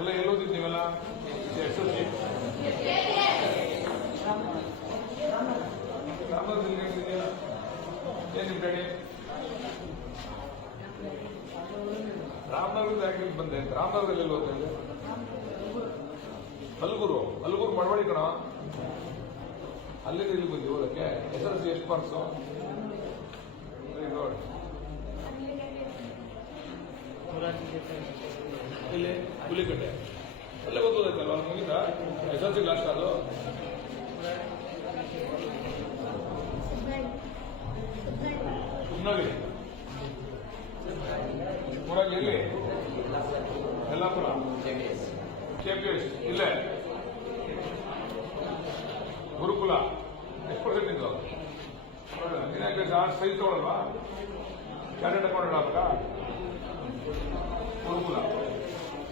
ಎಲ್ಲ ಎಲ್ಲೋದಿದ್ದು ನೀವೆಲ್ಲ? ಎಷ್ಟು ರಾಮದಲ್ಲಿ ಏನ್ ನಿಮ್ ಕಡೆ ರಾಮನಗರದ ಯಾಕೆ ಬಂದೆ? ರಾಮನಗರದಲ್ಲಿ ಎಲ್ಲಿ ಓದ್ತಾ ಇದೆ ಅಲ್ಗುರು ಅಲ್ಗುರು ಮಳವಳ್ಳಿ ಕಣ. ಅಲ್ಲಿಂದ ಇಲ್ಲಿ ಬಂದಿ ಓದಕ್ಕೆ? ಎಸ್ ಎಲ್ ಸಿ ಎಷ್ಟು ಮಾರ್ಕ್ಸು ವೆರಿ ಗುಡ್ ಹುಲಿಕಟ್ಟೆ. ಅಲ್ಲೇ ಗೊತ್ತೋದೈತಲ್ವ ಮುಗಿದ ಎಸ್ ಎಲ್ ಸಿ ಲಾಸ್ಟ್ ಅದು? ಸುಮ್ಮನೆ ಊರಾಗ ಎಲ್ಲಿ? ಯಲ್ಲಾಪುರ. ಕೆ ಪಿ ಎಸ್ ಇಲ್ಲೇ. ಗುರುಕುಲ. ಎಷ್ಟು ಪರ್ಸೆಂಟ್ ಇದ್ದು ದಿನಾಂಕ ಆರ್ಟ್ಸ್ ಸೈಜ್ ತಗೊಳಲ್ವಾ? ಕ್ಯಾರೆಟ್ ಅಕೌಂಟ್ ಗುರುಕುಲ.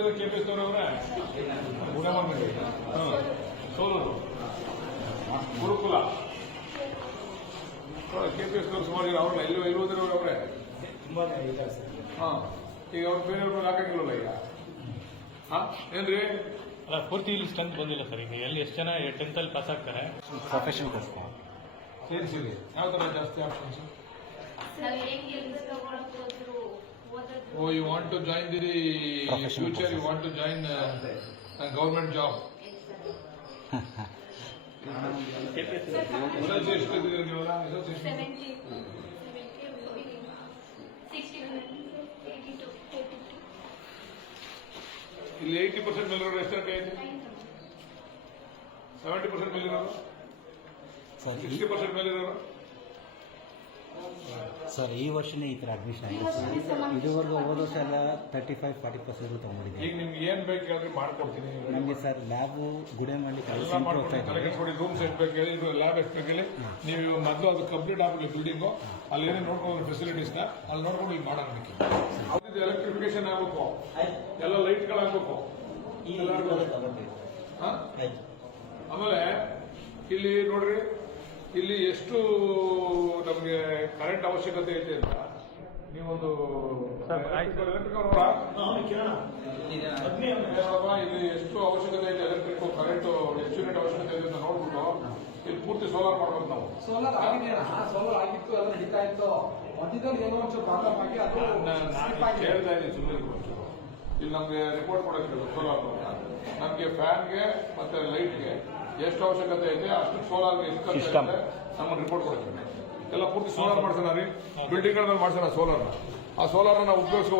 ಇದೆ K P S ಅವರವ್ರೆ Solur Gurukula. K P S ಸುಮಾರು ಅವ್ರನ್ನ ಎಲ್ಲಿ ಎಲ್ಲಿ ಅವರೇ? ತುಂಬಾ ಹಾಂ. ಈಗ ಅವ್ರು ಬೇರೆಯವ್ರ ಹಾಕಂಗಿಲ್ಲ ಈಗ? ಹಾಂ ಏನ್ರಿ? ಅಲ್ಲ ಪೂರ್ತಿ ಇಲ್ಲಿ ಸ್ಟ್ರೆಂತ್ ಬಂದಿಲ್ಲ ಸರ್. ಈಗ ಎಲ್ಲಿ ಎಷ್ಟು ಜನ ಟೆಂತ್ ಅಲ್ಲಿ ಪಾಸ್ ಆಗ್ತಾರೆ? ಪ್ರೊಫೆಷನ್ ಕೋರ್ಸ್ಗೆ ಸೇರಿಸಿರಿ. ಯಾವ ಥರ ಜಾಸ್ತಿ options ನಾವು ಏನ್ ಕೆಲಸ ತಗೊಳಕ್ ಹೋದ್ರು ಓದೋದು oh you want to join the Professional future you courses. Want to join government job S ಎಷ್ಟು ತೆಗೆದಿರಿ ನೀವೆಲ್ಲ SLC ಎಷ್ಟು? Seventy sixty eighty two eighty two ಇಲ್ಲಿ ಏಯ್ಟಿ ಪರ್ಸೆಂಟ್ ಮೇಲಿರೋರು ಎಷ್ಟು ಐತೆ ಸೆವೆಂಟಿ ಪರ್ಸೆಂಟ್ ಮೇಲಿರೋರು ಸರ್ ಈ ಸಿಕ್ಸ್ಟಿ ಪರ್ಸೆಂಟ್ ಮೇಲಿರೋರು ಸರ್ ಈ ವರ್ಷನೇ ಈ ಥರ ಅಡ್ಮಿಷನ್ ಆಗಿದೆ ಸರ್ ಇದುವರೆಗೂ ಹೋದ ವರ್ಷ ಎಲ್ಲ ತರ್ಟಿ ಫೈವ್ ಫಾರ್ಟಿ ಪರ್ಸೆಂಟ್ ಈಗ ತೊಗೊಂಡಿದ್ದೀನಿ ನಿಮ್ಗೆ ಏನ್ ಬೇಕು ಹೇಳ್ರಿ ಮಾಡ್ಕೊಡ್ತೀನಿ. ನಮಗೆ ಸರ್ ಲ್ಯಾಬು ಗುಡೆ ಮಾಡಲಿಕ್ಕೆ ಎಲ್ಲ ಮಾಡ್ಕೊಡ್ತೀನಿ. ತಲೆ ಇದ್ದೀವಿ ರೂಮ್ಸ್ ಎಷ್ಟು ಬೇಕು ಹೇಳಿ ಇದು ಲ್ಯಾಬ್ ಎಷ್ಟು ಬೇಕು ಹೇಳಿ ನೀವು ಮೊದಲು ಅದು ಕಂಪ್ಲೀಟ್ ಆಗಲಿ ಬಿಲ್ಡಿಂಗು ಅಲ್ಲಿ ಏನೇನು ನೋಡ್ಕೊಂಡು ಫೆಸಿಲಿಟೀಸ್ನ ಅಲ್ಲಿ ನೋಡ್ಕೊಂಡು ಇಲ್ಲಿ ಮಾಡೋಣ ಅದಕ್ಕೆ. ಅವ್ರದ್ದು ಎಲೆಕ್ಟ್ರಿಫಿಕೇಶನ್ ಆಗಬೇಕು. ಎಲ್ಲ ಲೈಟ್ಗಳಾಗಬೇಕು ಎಲ್ಲರಿಗೂ ತಗೊಂಡಿದ್ದೀವಿ. ಆಯ್ತು. ಆಮೇಲೆ ಇಲ್ಲಿ ನೋಡ್ರಿ ಇಲ್ಲಿ ಎಷ್ಟು ನಮಗೆ ಕರೆಂಟ್ ಅವಶ್ಯಕತೆ ಇದೆ ಅಂತ ನೀವೊಂದು ಇಲ್ಲಿ ಎಷ್ಟು ಅವಶ್ಯಕತೆ ಇದೆ ಎಲೆಕ್ಟ್ರಿಕ್ ಕರೆಂಟ್ ಎಷ್ಟು ಯೂನಿಟ್ ಅವಶ್ಯಕತೆ ಇದೆ ಅಂತ ನೋಡ್ಬಿಟ್ಟು ಇಲ್ಲಿ ಪೂರ್ತಿ ಸೋಲಾರ್ ಮಾಡ್ಬೇಕು ನಾವು. ಸೋಲಾರ್ ಆಗಿದೆ ಸೋಲಾರ್ ಆಗಿತ್ತು ಎಲ್ಲ ನಡೀತಾ ಇತ್ತು. ಮಧ್ಯದಲ್ಲಿ ಏನೋ ಒಂದು ಪ್ರಾಬ್ಲಮ್ ಆಗಿ ಅದು ಹೇಳ್ತಾ ಇದ್ದೀನಿ ಸುಮ್ಮನೆ ಇಲ್ಲಿ ನಮಗೆ ರಿಪೋರ್ಟ್ ಕೊಡಕ್ಕೆ ಸೋಲಾರ್ ನಮಗೆ ಫ್ಯಾನ್ಗೆ ಮತ್ತೆ ಲೈಟ್ಗೆ ಎಷ್ಟು ಅವಶ್ಯಕತೆ ಇದೆ ಅಷ್ಟು ಸೋಲಾರ್ ಎಷ್ಟು ಖರ್ಚು ರಿಪೋರ್ಟ್ ಕೊಡ್ತೀವಿ ಎಲ್ಲ ಪೂರ್ತಿ ಸೋಲಾರ್ ಮಾಡ್ಸೋಣ ರೀ? ಬಿಲ್ಡಿಂಗ್ಗಳಲ್ಲಿ ಮಾಡ್ಸೋಣ ಸೋಲಾರ್ನ ಆ ಸೋಲಾರ್ನ ನಾವು ಉಪಯೋಗಿಸ್ಕೊ